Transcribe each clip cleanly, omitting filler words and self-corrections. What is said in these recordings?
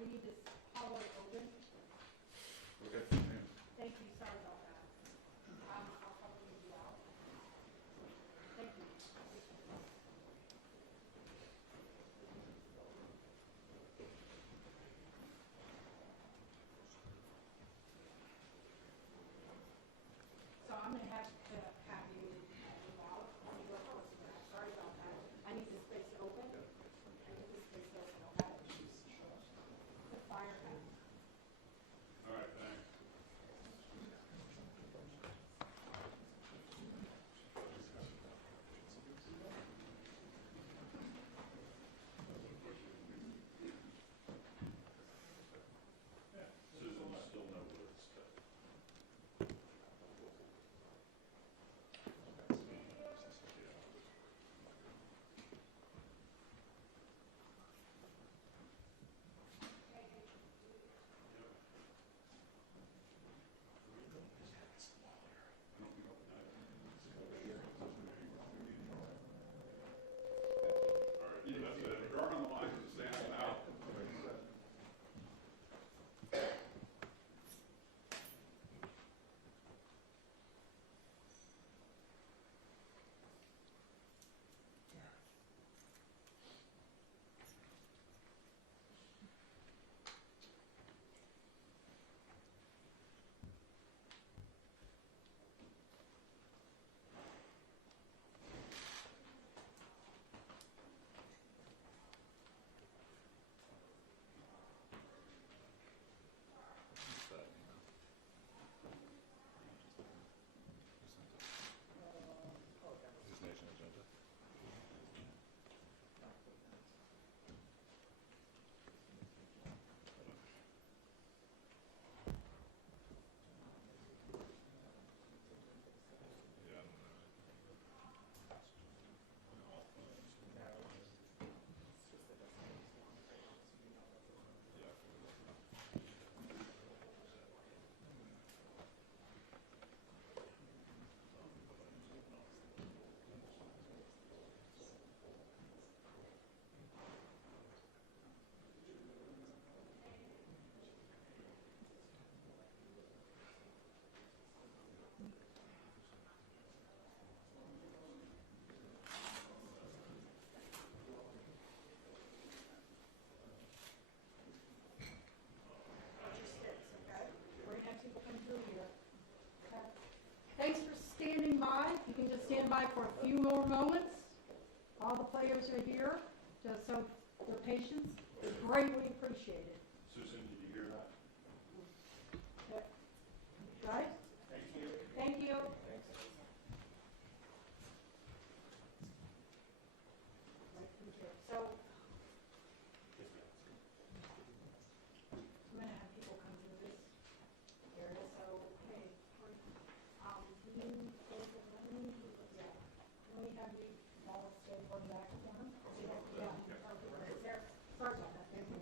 We need this hallway open. Okay. Thank you, sorry about that. I'll probably give you out. Thank you. So I'm going to have you move out. You go first. Sorry about that. I need this space open. I need this space open. Okay. The fire hazard. All right, thanks. Susan, you still know where it's stuck. All right, that's it. Guard on the line and stand out. Nation agenda. Yeah. We're going to have people come through here. Okay. Thanks for standing by. You can just stand by for a few more moments. All the players are here, just so their patience is greatly appreciated. Susan, did you hear that? Okay. Guys? Thank you. Thank you. So, I'm going to have people come through this area, so, hey, can you, yeah, let me have you all stay for the back corner. Yeah, there. Sorry about that, thank you.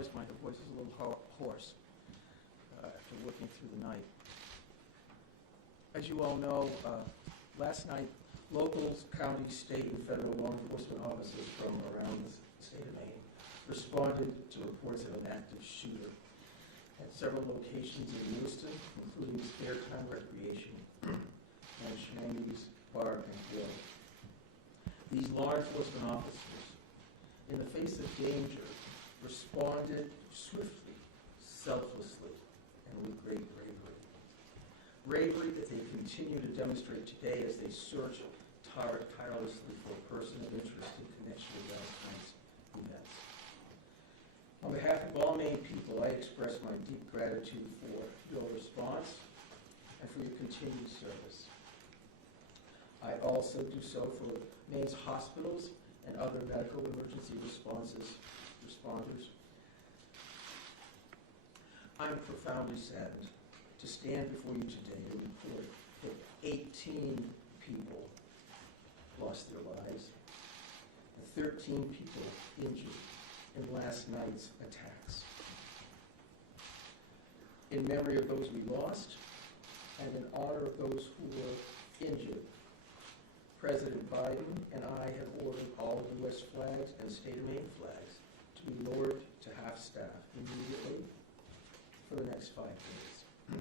apologize, my voice is a little hoarse after working through the night. As you all know, last night, locals, county, state, and federal law enforcement officers from around the state of Maine responded to reports of an active shooter at several locations in Lewiston, including Sparetime Recreation and Shenanigans Bar and Grill. These law enforcement officers, in the face of danger, responded swiftly, selflessly, and with great bravery. Bravery that they continue to demonstrate today as they search tirelessly for a person of interest in connection with last night's events. On behalf of all Maine people, I express my deep gratitude for your response and for your continued service. I also do so for Maine's hospitals and other medical emergency responders. I'm profoundly saddened to stand before you today to report that 18 people lost their lives and 13 people injured in last night's attacks. In memory of those we lost and in honor of those who were injured, President Biden and I have ordered all U.S. flags and state of Maine flags to be lowered to half-staff immediately for the next 5 days.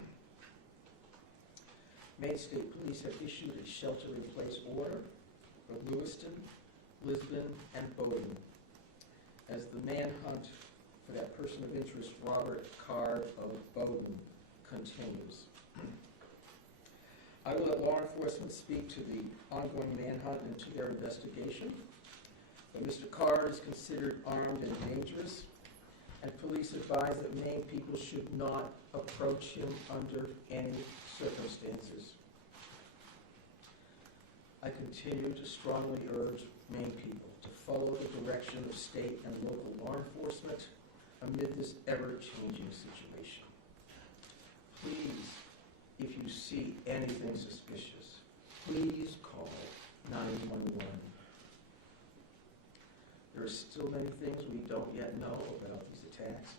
Maine State Police have issued a shelter-in-place order for Lewiston, Lisbon, and Bowdoin as the manhunt for that person of interest, Robert Card of Bowdoin, continues. I will let law enforcement speak to the ongoing manhunt and to their investigation, but Mr. Card is considered armed and dangerous, and police advise that Maine people should not approach him under any circumstances. I continue to strongly urge Maine people to follow the direction of state and local law enforcement amid this ever-changing situation. Please, if you see anything suspicious, please call 911. There are still many things we don't yet know about these attacks,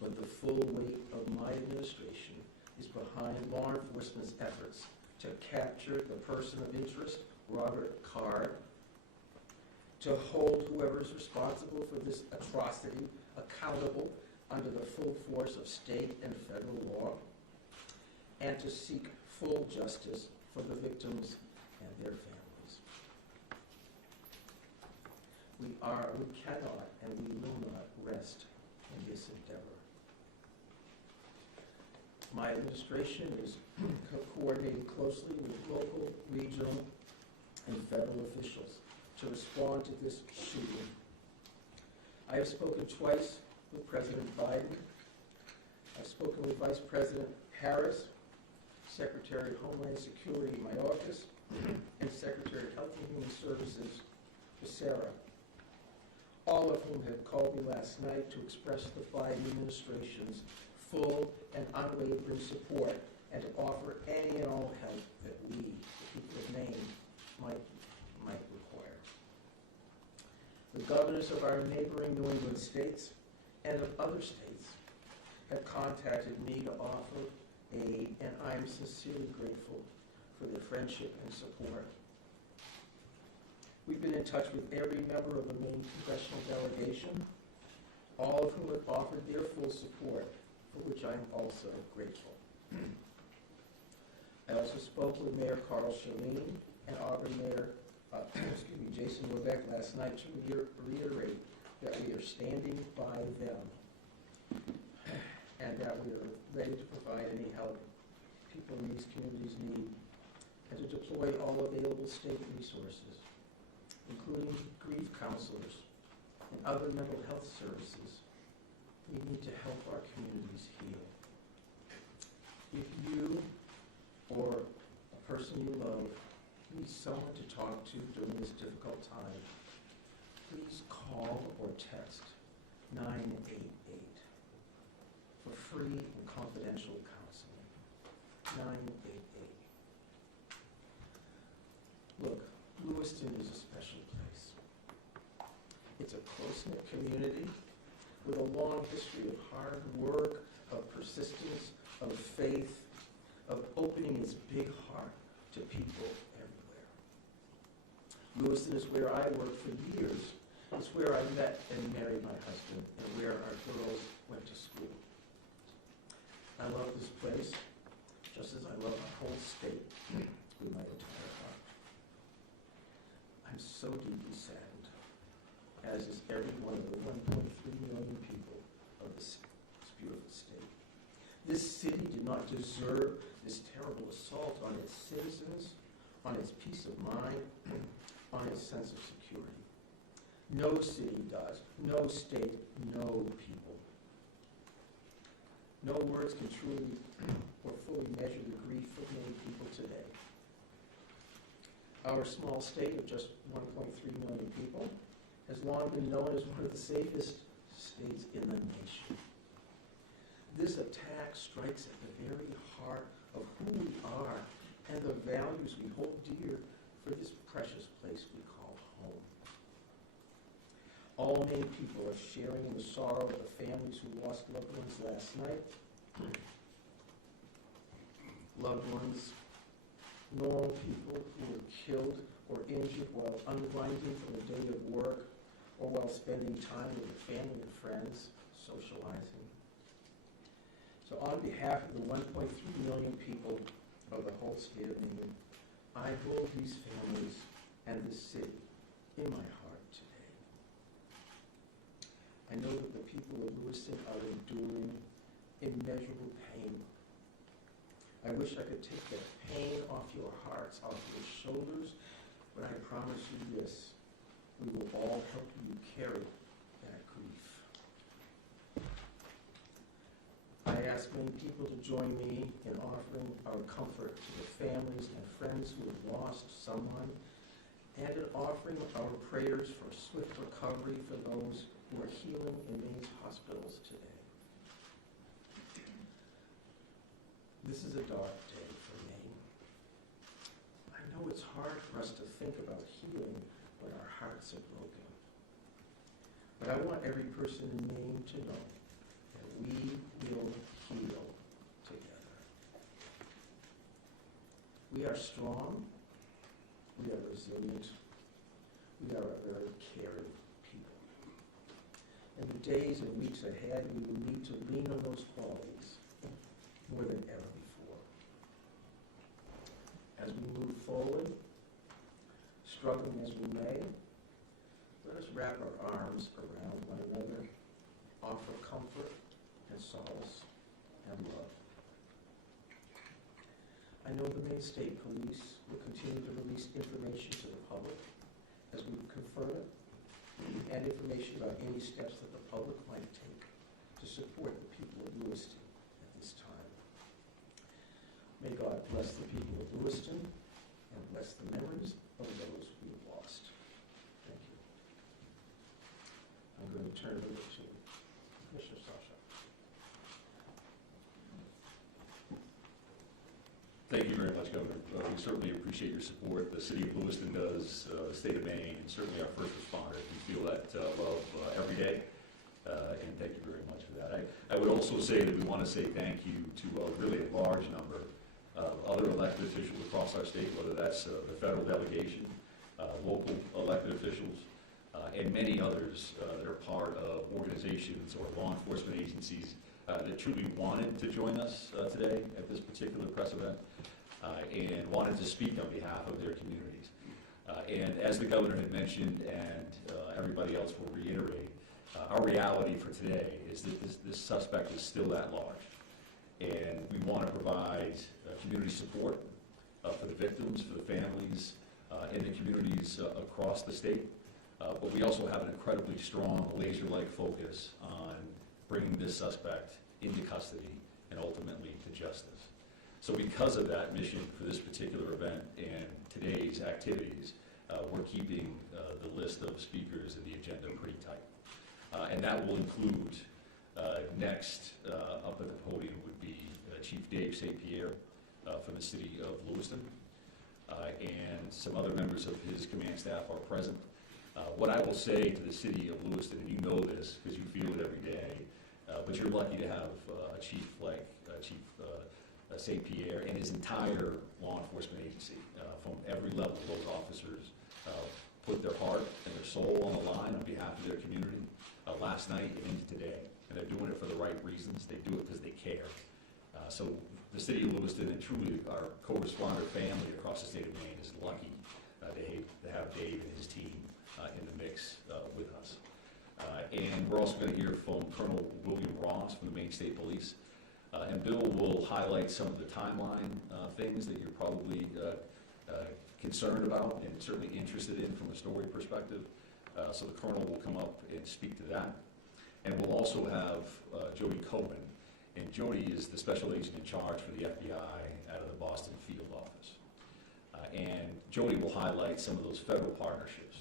but the full weight of my administration is behind law enforcement's efforts to capture the person of interest, Robert Card, to hold whoever is responsible for this atrocity accountable under the full force of state and federal law, and to seek full justice for the victims and their families. We cannot, and we will not rest in this endeavor. My administration is coordinating closely with local, regional, and federal officials to respond to this shooting. I have spoken twice with President Biden. I've spoken with Vice President Harris, Secretary of Homeland Security Mayorkas, and Secretary of Health and Human Services Becerra, all of whom have called me last night to express the Biden administration's full and unwavering support and to offer any and all help that we, the people of Maine, might require. The governors of our neighboring New England states and of other states have contacted me to offer aid, and I am sincerely grateful for their friendship and support. We've been in touch with every member of the Maine congressional delegation, all of whom have offered their full support, for which I am also grateful. I also spoke with Mayor Carl Chalene and Auburn Mayor Jason Levesque last night to reiterate that we are standing by them and that we are ready to provide any help people in these communities need, and to deploy all available state resources, including grief counselors and other mental health services. We need to help our communities heal. If you or a person you love need someone to talk to during this difficult time, please call or text 988 for free and confidential counseling. 988. Look, Lewiston is a special place. It's a close-knit community with a long history of hard work, of persistence, of faith, of opening its big heart to people everywhere. Lewiston is where I worked for years. It's where I met and married my husband, and where our girls went to school. I love this place, just as I love our whole state with my entire heart. I'm so deeply saddened, as is every one of the 1.3 million people of this beautiful state. This city did not deserve this terrible assault on its citizens, on its peace of mind, on its sense of security. No city does, no state, no people. No words can truly or fully measure the grief of many people today. Our small state of just 1.3 million people has long been known as one of the safest states in the nation. This attack strikes at the very heart of who we are and the values we hold dear for this precious place we call home. All Maine people are sharing in the sorrow of the families who lost loved ones last night. Loved ones, normal people who were killed or injured while unwinding from a day of work or while spending time with their family and friends, socializing. So on behalf of the 1.3 million people of the whole state of Maine, I hold these families and this city in my heart today. I know that the people of Lewiston are enduring immeasurable pain. I wish I could take that pain off your hearts, off your shoulders, but I promise you this, we will all help you carry that grief. I ask many people to join me in offering our comfort to the families and friends who have lost someone, and in offering our prayers for swift recovery for those who are healing in Maine's hospitals today. This is a dark day for Maine. I know it's hard for us to think about healing when our hearts are broken. But I want every person in Maine to know that we will heal together. We are strong, we are resilient, we are a very caring people. In the days and weeks ahead, we will need to lean on those qualities more than ever before. As we move forward, struggling as we may, let us wrap our arms around one another, offer comfort and solace and love. I know the Maine State Police will continue to release information to the public as we confirm it, and information about any steps that the public might take to support the people of Lewiston at this time. May God bless the people of Lewiston and bless the memories of those we have lost. Thank you. I'm going to turn it over to Commissioner Sasha. Thank you very much, Governor. We certainly appreciate your support. The city of Lewiston does, the state of Maine, and certainly our first responders. We feel that love every day, and thank you very much for that. I would also say that we want to say thank you to a really large number of other elected officials across our state, whether that's the federal delegation, local elected officials, and many others that are part of organizations or law enforcement agencies that truly wanted to join us today at this particular press event and wanted to speak on behalf of their communities. And as the governor had mentioned, and everybody else will reiterate, our reality for today is that this suspect is still at large. And we want to provide community support for the victims, for the families, in the communities across the state. But we also have an incredibly strong laser-like focus on bringing this suspect into custody and ultimately to justice. So because of that mission for this particular event and today's activities, we're keeping the list of speakers and the agenda pretty tight. And that will include, next up at the podium would be Chief Dave St. Pierre from the city of Lewiston. And some other members of his command staff are present. What I will say to the city of Lewiston, and you know this because you feel it every day, but you're lucky to have a chief like Chief St. Pierre and his entire law enforcement agency, from every level. Those officers put their heart and their soul on the line on behalf of their community last night and into today, and they're doing it for the right reasons. They do it because they care. So the city of Lewiston and truly our co-responder family across the state of Maine is lucky to have Dave and his team in the mix with us. And we're also going to hear from Colonel William Ross from the Maine State Police. And Bill will highlight some of the timeline things that you're probably concerned about and certainly interested in from a story perspective. So the Colonel will come up and speak to that. And we'll also have Jody Coben. And Jody is the special agent in charge for the FBI out of the Boston field office. And Jody will highlight some of those federal partnerships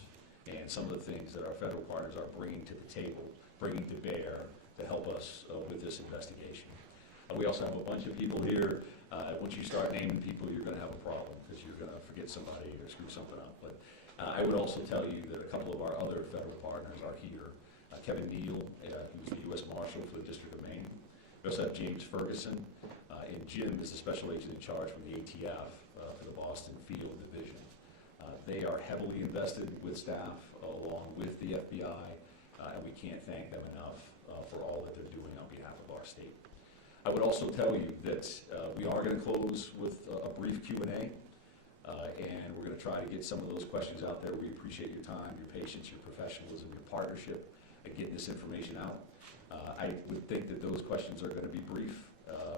and some of the things that our federal partners are bringing to the table, bringing to bear to help us with this investigation. We also have a bunch of people here. Once you start naming people, you're going to have a problem because you're going to forget somebody or screw something up. But I would also tell you that a couple of our other federal partners are here. Kevin Neal, who's the U.S. Marshal for the District of Maine. We also have James Ferguson, and Jim is the special agent in charge from the ATF for the Boston Field Division. They are heavily invested with staff along with the FBI, and we can't thank them enough for all that they're doing on behalf of our state. I would also tell you that we are going to close with a brief Q&A, and we're going to try to get some of those questions out there. We appreciate your time, your patience, your professionalism, your partnership at getting this information out. I would think that those questions are going to be brief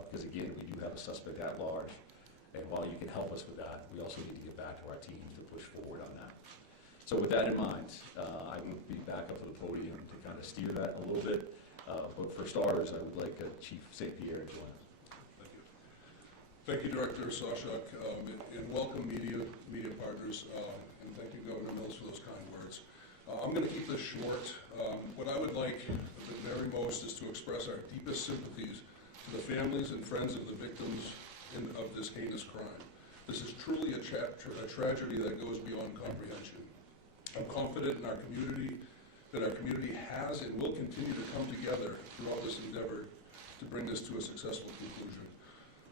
because, again, we do have a suspect at large. And while you can help us with that, we also need to get back to our teams to push forward on that. So with that in mind, I will be back up at the podium to kind of steer that a little bit. But for starters, I would like Chief St. Pierre to join us. Thank you. Thank you, Director Sawchuk, and welcome media partners, and thank you, Governor Mills, for those kind words. I'm going to keep this short. What I would like the very most is to express our deepest sympathies to the families and friends of the victims of this heinous crime. This is truly a tragedy that goes beyond comprehension. I'm confident in our community, that our community has and will continue to come together throughout this endeavor to bring this to a successful conclusion.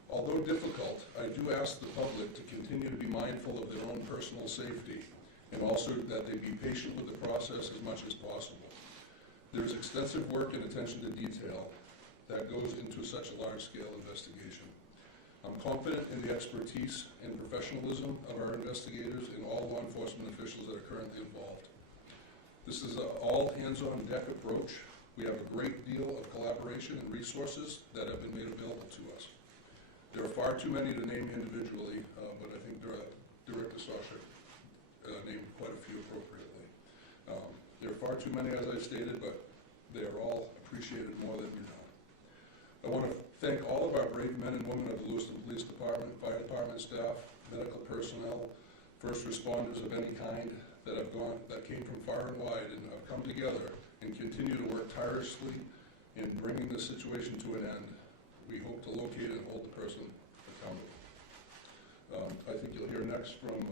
Although difficult, I do ask the public to continue to be mindful of their own personal safety, and also that they be patient with the process as much as possible. There's extensive work and attention to detail that goes into such a large-scale investigation. I'm confident in the expertise and professionalism of our investigators and all law enforcement officials that are currently involved. This is an all-hands-on-deck approach. We have a great deal of collaboration and resources that have been made available to us. There are far too many to name individually, but I think Director Sawchuk named quite a few appropriately. There are far too many, as I stated, but they are all appreciated more than you know. I want to thank all of our brave men and women of the Lewiston Police Department, Fire Department staff, medical personnel, first responders of any kind that came from far and wide and have come together and continue to work tirelessly in bringing this situation to an end. We hope to locate and hold the person accountable. I think you'll hear next from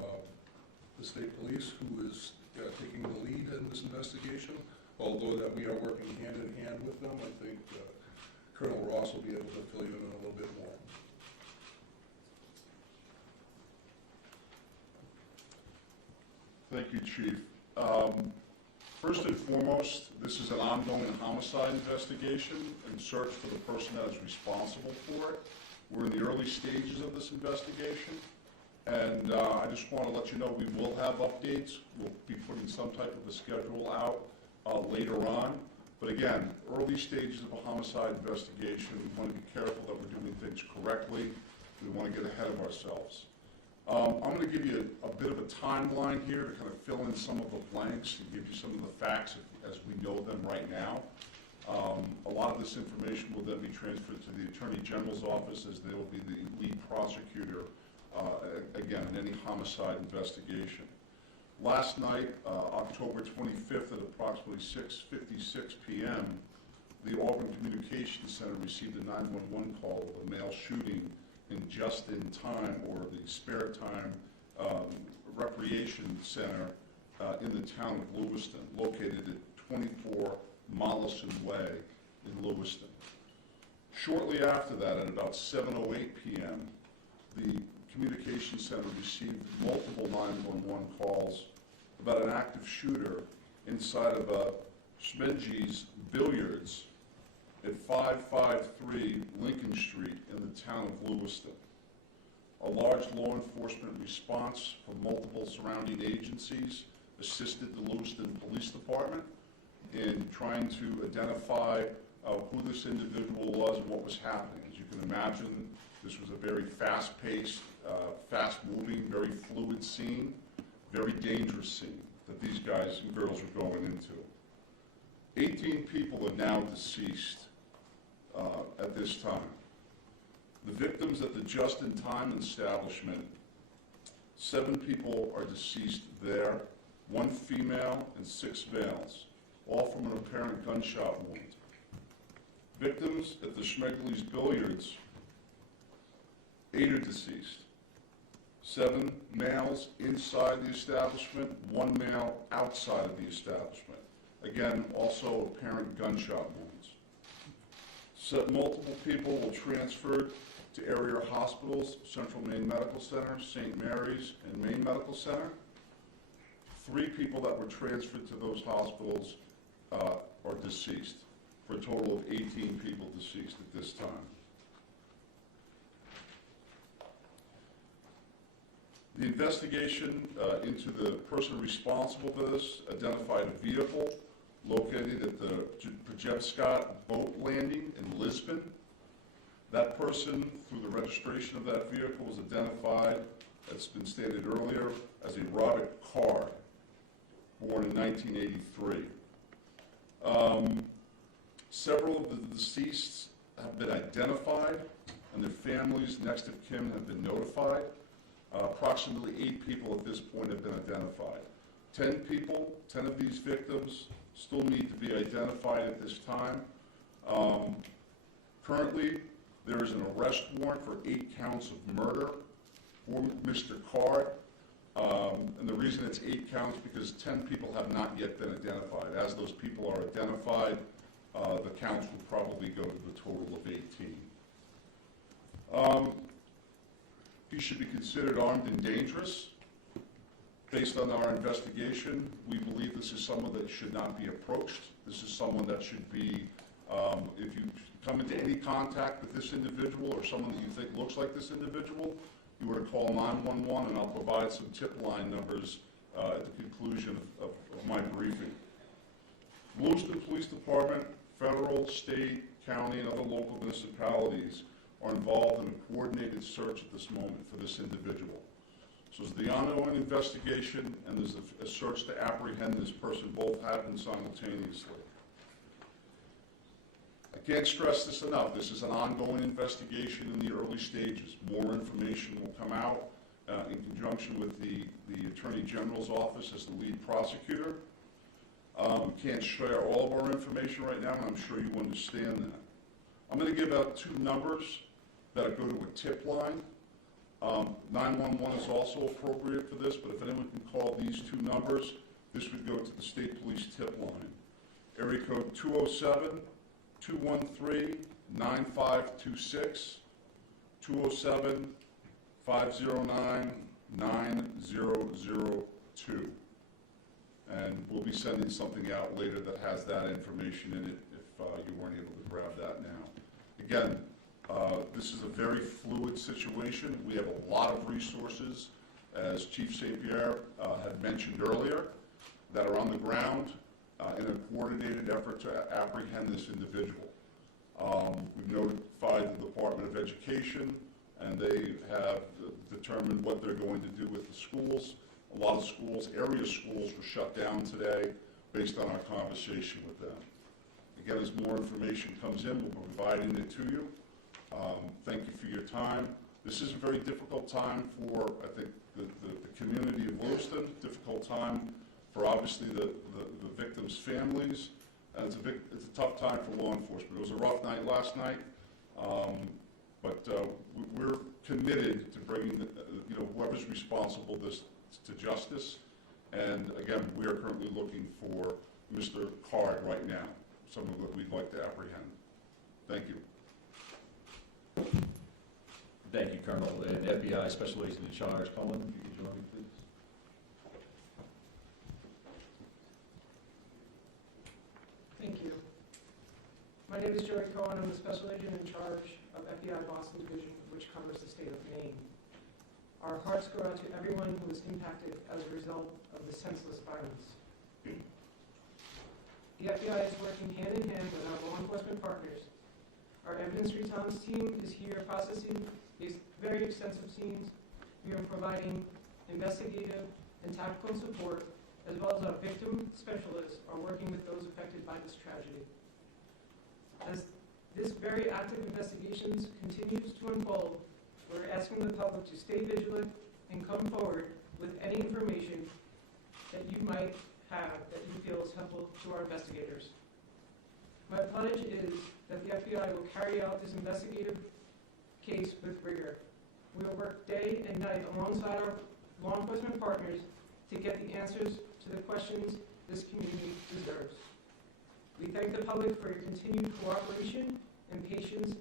the state police, who is taking the lead in this investigation. Although that we are working hand in hand with them, I think Colonel Ross will be able to fill you in a little bit more. Thank you, Chief. First and foremost, this is an ongoing homicide investigation and search for the person that is responsible for it. We're in the early stages of this investigation, and I just want to let you know we will have updates. We'll be putting some type of a schedule out later on. But again, early stages of a homicide investigation, we want to be careful that we're doing things correctly. We want to get ahead of ourselves. I'm going to give you a bit of a timeline here to kind of fill in some of the blanks and give you some of the facts as we know them right now. A lot of this information will then be transferred to the Attorney General's office, as they will be the lead prosecutor, again, in any homicide investigation. Last night, October 25th at approximately 6:56 p.m., the Auburn Communications Center received a 911 call of a male shooting in Just in Time, or the Spare Time Recreation Center in the town of Lewiston, located at 24 Mollison Way in Lewiston. Shortly after that, at about 7:08 p.m., the communications center received multiple 911 calls about an active shooter inside of a Schmedji's Billiards at 553 Lincoln Street in the town of Lewiston. A large law enforcement response from multiple surrounding agencies assisted the Lewiston Police Department in trying to identify who this individual was and what was happening. As you can imagine, this was a very fast-paced, fast-moving, very fluid scene, very dangerous scene that these guys and girls were going into. 18 people are now deceased at this time. The victims at the just-in-time establishment, 7 people are deceased there, 1 female and 6 males, all from an apparent gunshot wound. Victims at the Schmedji's Billiards, 8 are deceased. 7 males inside the establishment, 1 male outside of the establishment. Again, also apparent gunshot wounds. So multiple people were transferred to area hospitals, Central Maine Medical Center, St. Mary's, and Maine Medical Center. 3 people that were transferred to those hospitals are deceased, for a total of 18 people deceased at this time. The investigation into the person responsible for this identified a vehicle located at the Projebscott boat landing in Lisbon. That person, through the registration of that vehicle, was identified, as been stated earlier, as a Robert Card, born in 1983. Several of the deceased have been identified, and their families, next of kin, have been notified. Approximately 8 people at this point have been identified. 10 people, 10 of these victims, still need to be identified at this time. Currently, there is an arrest warrant for 8 counts of murder for Mr. Card. And the reason it's 8 counts because 10 people have not yet been identified. As those people are identified, the counts will probably go to the total of 18. He should be considered armed and dangerous. Based on our investigation, we believe this is someone that should not be approached. This is someone that should be, if you come into any contact with this individual or someone that you think looks like this individual, you were to call 911, and I'll provide some tip line numbers at the conclusion of my briefing. Lewiston Police Department, federal, state, county, and other local municipalities are involved in a coordinated search at this moment for this individual. So there's the ongoing investigation, and there's a search to apprehend this person. Both happen simultaneously. I can't stress this enough. This is an ongoing investigation in the early stages. More information will come out in conjunction with the Attorney General's office as the lead prosecutor. We can't share all of our information right now, and I'm sure you understand that. I'm going to give out 2 numbers that go to a tip line. 911 is also appropriate for this, but if anyone can call these 2 numbers, this would go to the state police tip line. Area code 207-213-9526, 207-509-9002. And we'll be sending something out later that has that information in it if you weren't able to grab that now. Again, this is a very fluid situation. We have a lot of resources, as Chief St. Pierre had mentioned earlier, that are on the ground in a coordinated effort to apprehend this individual. We've notified the Department of Education, and they have determined what they're going to do with the schools. A lot of schools, area schools, were shut down today based on our conversation with them. Again, as more information comes in, we'll be providing it to you. Thank you for your time. This is a very difficult time for, I think, the community of Lewiston, difficult time for obviously the victims' families, and it's a tough time for law enforcement. It was a rough night last night, but we're committed to bringing whoever's responsible to justice, And again, we are currently looking for Mr. Card right now, someone that we'd like to apprehend. Thank you. Thank you, Colonel. And FBI Special Agent in Charge, Colin, if you could join me, please. Thank you. My name is Joey Cohen. I'm the Special Agent in charge of FBI Boston Division, which covers the state of Maine. Our hearts go out to everyone who was impacted as a result of the senseless violence. The FBI is working hand in hand with our law enforcement partners. Our evidence response team is here processing these very extensive scenes. We are providing investigative and tactical support, as well as our victim specialists are working with those affected by this tragedy. As this very active investigations continues to unfold, we're asking the public to stay vigilant and come forward with any information that you might have that you feel is helpful to our investigators. My pledge is that the FBI will carry out this investigative case with rigor. We will work day and night alongside our law enforcement partners to get the answers to the questions this community deserves. We thank the public for your continued cooperation and patience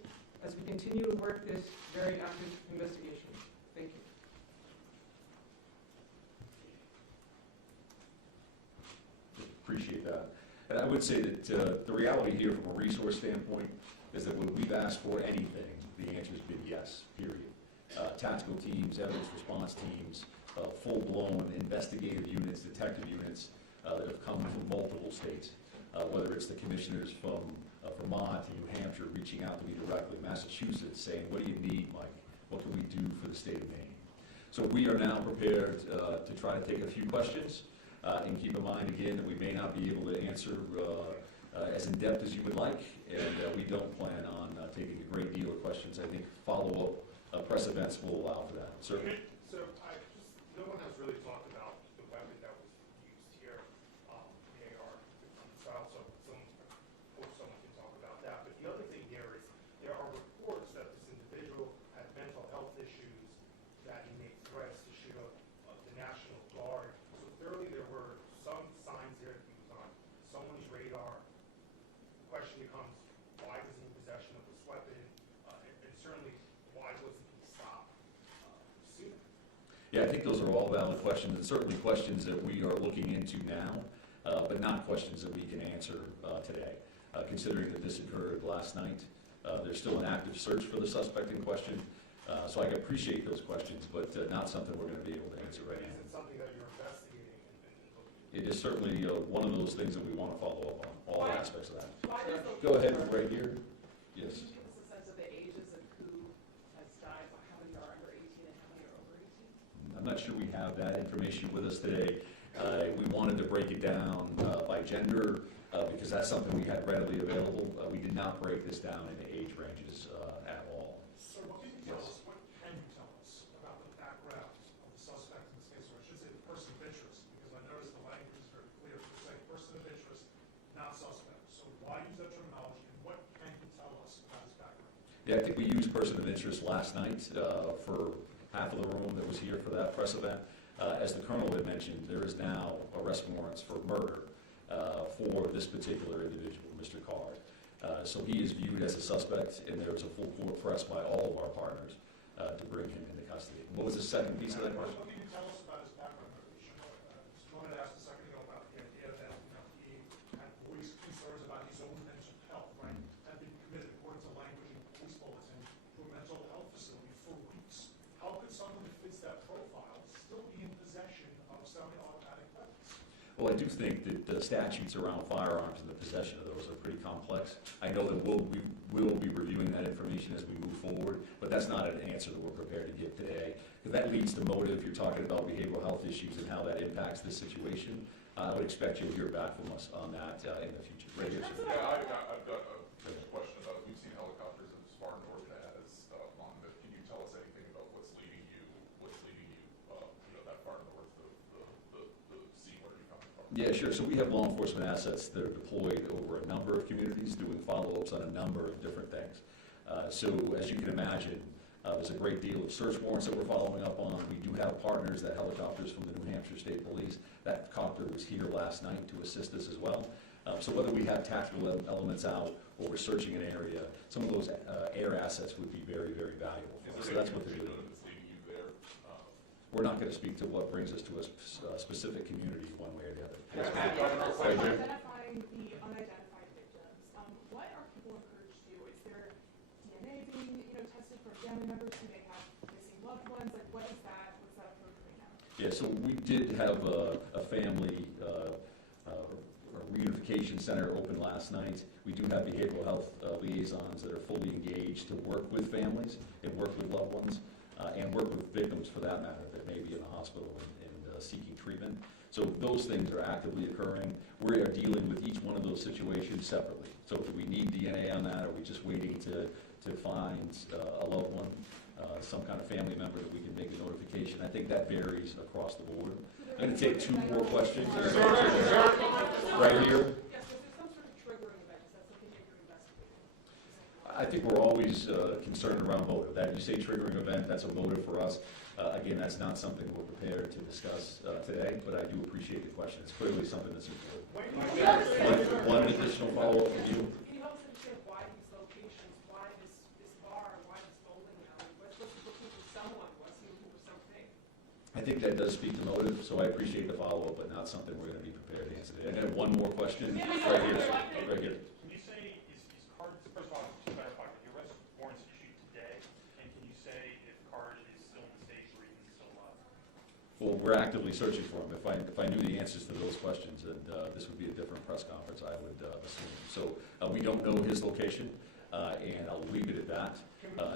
as we continue to work this very active investigation. Thank you. Appreciate that. And I would say that the reality here from a resource standpoint is that when we've asked for anything, the answer's been yes, period. Tactical teams, evidence response teams, full-blown investigative units, detective units that have come from multiple states, whether it's the commissioners from Vermont to New Hampshire reaching out to me directly, Massachusetts saying, what do you need, Mike? What can we do for the state of Maine? So we are now prepared to try to take a few questions. And keep in mind, again, that we may not be able to answer as in-depth as you would like, and we don't plan on taking a great deal of questions. I think follow-up press events will allow for that. Sir? So no one has really talked about the weapon that was used here, the AR style, so someone can talk about that. But the other thing here is there are reports that this individual had mental health issues, that he made threats to shoot up the National Guard. So clearly there were some signs there that he was on someone's radar. The question becomes, why was he in possession of this weapon? And certainly, why wasn't he stopped sooner? Yeah, I think those are all valid questions, and certainly questions that we are looking into now, but not questions that we can answer today. Considering that this occurred last night, there's still an active search for the suspect in question, so I appreciate those questions, but not something we're going to be able to answer right now. Is it something that you're investigating and looking It is certainly one of those things that we want to follow up on, all aspects of that. Why does the Go ahead, right here. Yes. Can you give us a sense of the ages of who has died, how many are under 18 and how many are over 18? I'm not sure we have that information with us today. We wanted to break it down by gender because that's something we had readily available. We did not break this down into age ranges at all. So what can you tell us, what can you tell us about the background of the suspect in this case, or I should say the person of interest, because I noticed the language is very clear. It's saying person of interest, not suspect. So why use that terminology, and what can you tell us about his background? Yeah, I think we used person of interest last night for half of the room that was here for that press event. As the Colonel had mentioned, there is now arrest warrants for murder for this particular individual, Mr. Card. So he is viewed as a suspect, and there is a full court press by all of our partners to bring him into custody. What was the second piece of that question? What can you tell us about his background? I wanted to ask a second ago about the idea that he had voiced concerns about his own mental health, right? Had been committed, according to language in the police bulletin, to a mental health facility for weeks. How could someone who fits that profile still be in possession of semi-automatic weapons? Well, I do think that the statutes around firearms and the possession of those are pretty complex. I know that we will be reviewing that information as we move forward, but that's not an answer that we're prepared to give today. Because that leads to motive. You're talking about behavioral health issues and how that impacts this situation. I would expect you'll hear back from us on that in the future. Right here, sir. Yeah, I've got a question about, we've seen helicopters as far north as Monmouth. Can you tell us anything about what's leading you that far north of the scene where you're coming from? Yeah, sure. So we have law enforcement assets that are deployed over a number of communities, doing follow-ups on a number of different things. So as you can imagine, There's a great deal of search warrants that we're following up on. We do have partners, that helicopters from the New Hampshire State Police. That copter was here last night to assist us as well. So whether we have tactical elements out or we're searching an area, some of those air assets would be very, very valuable for us. So that's what they're doing. That's leading you there? We're not going to speak to what brings us to a specific community one way or the other. Yes, Yes, ma'am. ma'am. For Right here. identifying the unidentified victims, what are people encouraged to do? Is there DNA being, tested for family members who may have missing loved ones? Like, what is that? What's that approach right now? Yeah, so we did have a family reunification center open last night. We do have behavioral health liaisons that are fully engaged to work with families and work with loved ones and work with victims for that matter that may be in the hospital and seeking treatment. So those things are actively occurring. We are dealing with each one of those situations separately. So do we need DNA on that? Are we just waiting to find a loved one, some kind of family member that we can make a notification? I think that varies across the board. I'm going to take 2 more questions. Right here. Yes, is there some sort of triggering event? Is that something that you're investigating? I think we're always concerned around motive. That you say triggering event, that's a motive for us. Again, that's not something we're prepared to discuss today, but I do appreciate the question. It's clearly something that's important. One additional follow-up from you. Can you help us understand why these locations, why this bar, why this bowling alley? What's looking for someone? What's he looking for something? I think that does speak to motive, so I appreciate the follow-up, but not something we're going to be prepared to answer today. And then one more question, right here, right here. Can you say, is card, first of all, to clarify, your arrest warrants issued today, and can you say if card is still in the state or even still alive? Well, we're actively searching for him. If I knew the answers to those questions, and this would be a different press conference, I would assume. So we don't know his location, and I'll leave it at that.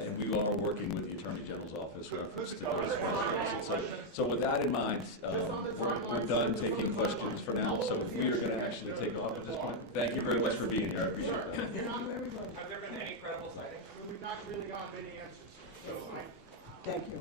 And we are working with the Attorney General's office reference to those questions. So with that in mind, we're done taking questions for now. So we are going to actually take off at this point. Thank you very much for being here. I appreciate that. Have there been any credible sightings? We've not really gotten any answers. Thank you.